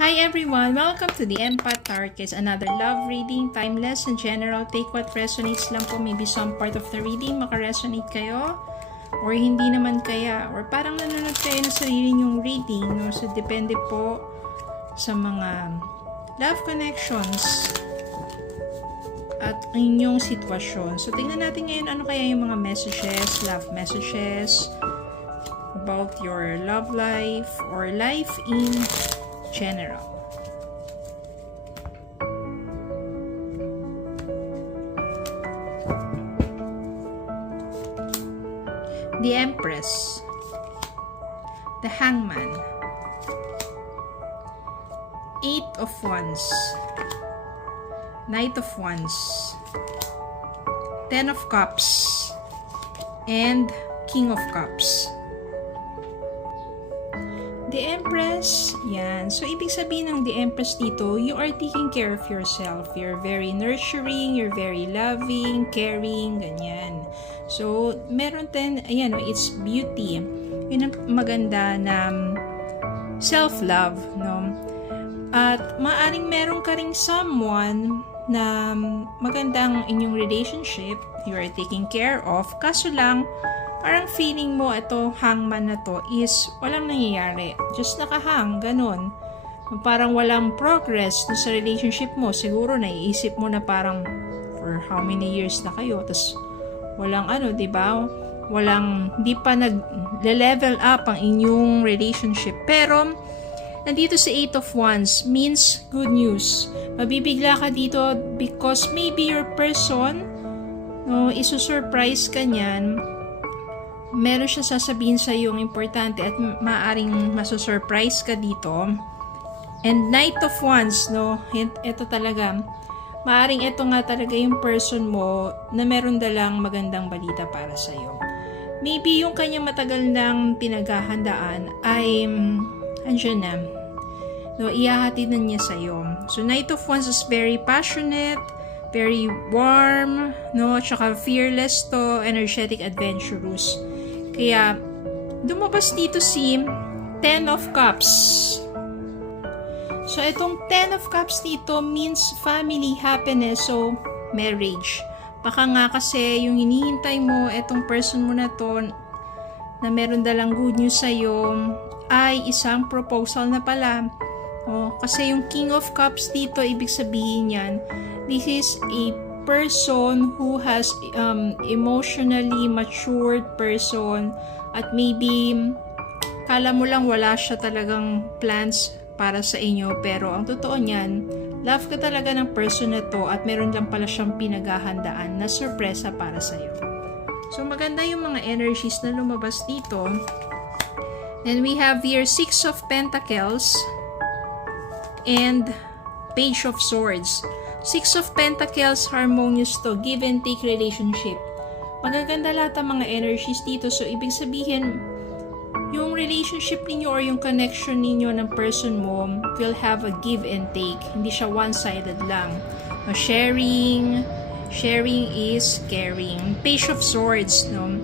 Hi everyone! Welcome to the Empath Tarot Case. Another love reading, timeless and general. Take what resonates lang po. Maybe some part of the reading makaresonate kayo or hindi naman kaya. Or parang nanonood kayo na sarili nyong reading. No? So depende po sa mga love connections at inyong sitwasyon. So tingnan natin ngayon ano kaya yung mga messages, love messages about your love life or life in general. The Empress, the Hangman, Eight of Wands, Knight of Wands, Ten of Cups, and King of Cups. The Empress, yan. So, ibig sabihin ng The Empress dito, you are taking care of yourself. You're very nurturing, you're very loving, caring, ganyan. So, meron din, ayan, it's beauty. Yun ang maganda na self-love, no? At maaring meron ka ring someone na magandang inyong relationship, you are taking care of, kaso lang, parang feeling mo ito hangman na to is walang nangyayari. Just nakahang, ganun. Parang walang progress sa relationship mo. Siguro naiisip mo na parang for how many years na kayo. Tapos walang diba? Di pa nag-level up ang inyong relationship. Pero nandito sa Eight of Wands means good news. Mabibigla ka dito because maybe your person, no, isusurprise ka niyan. Meron siya sasabihin sa iyo yung importante at maaring masusurprise ka dito. And Knight of Wands, no? Ito talaga. Maaring ito nga talaga yung person mo na meron dalang magandang balita para sa iyo. Maybe yung kanyang matagal nang pinaghahandaan ay andyan na. No, ihahatid na niya sa iyo. So Knight of Wands is very passionate, very warm, no? Tsaka fearless to, energetic, adventurous. Kaya, lumabas dito si Ten of Cups. So, itong Ten of Cups dito means family, happiness, so marriage. Baka nga kasi yung hinihintay mo, itong person mo na to, na meron dalang good news sa'yo, ay isang proposal na pala. Kasi yung King of Cups dito, ibig sabihin yan, this is a person who has emotionally matured person at maybe kala mo lang wala siya talagang plans para sa inyo pero ang totoo niyan love ka talaga ng person na to at meron lang pala siyang pinaghahandaan na sorpresa para sa iyo. So maganda yung mga energies na lumabas dito. Then we have here Six of Pentacles and Page of Swords. Six of Pentacles, harmonious to, give and take relationship. Magaganda lahat ang mga energies dito. So, ibig sabihin, yung relationship ninyo or yung connection ninyo ng person mo will have a give and take. Hindi siya one-sided lang. Sharing is caring. Page of Swords, no?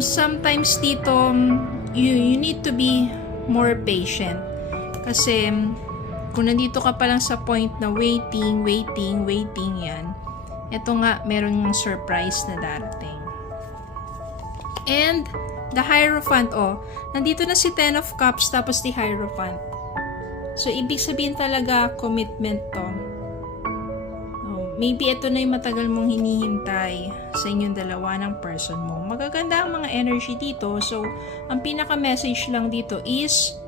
Sometimes dito, you need to be more patient. Kasi, kung nandito ka pa lang sa point na waiting yan, ito nga, meron yung surprise na darating. And, the Hierophant, nandito na si Ten of Cups, tapos the Hierophant. So, ibig sabihin talaga, commitment to. Maybe ito na yung matagal mong hinihintay sa inyong dalawa ng person mo. Magaganda ang mga energy dito. So, ang pinaka-message lang dito is,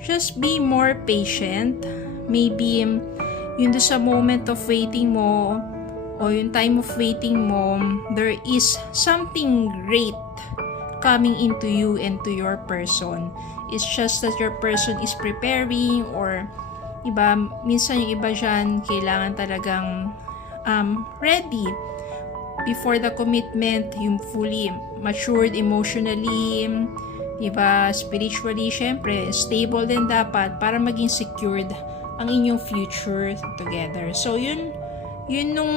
just be more patient. Maybe, yun sa moment of waiting mo, o yung time of waiting mo, there is something great coming into you and to your person. It's just that your person is preparing, or iba, minsan yung iba dyan, kailangan talagang ready before the commitment, yung fully matured emotionally, diba, spiritually, syempre, stable din dapat para maging secured ang inyong future together. So, yun nung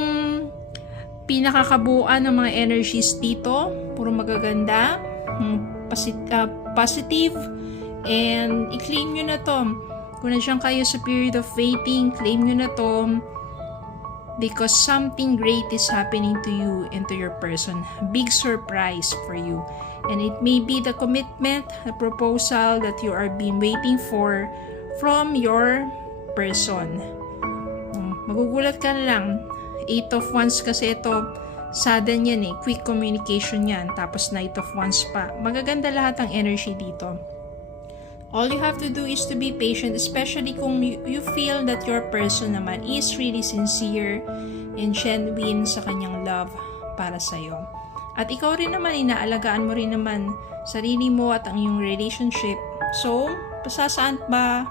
pinakakabuuan ng mga energies dito. Puro magaganda, positive, and i-claim nyo na to. Kung nandiyan kayo sa period of waiting, claim nyo na to because something great is happening to you and to your person. A big surprise for you. And it may be the commitment, the proposal that you are been waiting for from your person. Magugulat ka na lang. 8 of Wands kasi ito, sudden yan eh. Quick communication yan. Tapos Knight of Wands pa. Magaganda lahat ang energy dito. All you have to do is to be patient, especially kung you feel that your person naman is really sincere and genuine sa kanyang love para sa'yo. At ikaw rin naman, inaalagaan mo rin naman sarili mo at ang iyong relationship. So, saan ba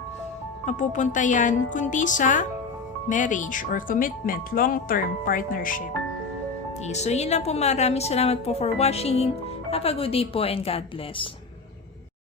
mapupunta yan kundi sa marriage or commitment, long-term partnership. Okay, so yun lang po. Maraming salamat po for watching. Have a good day po and God bless.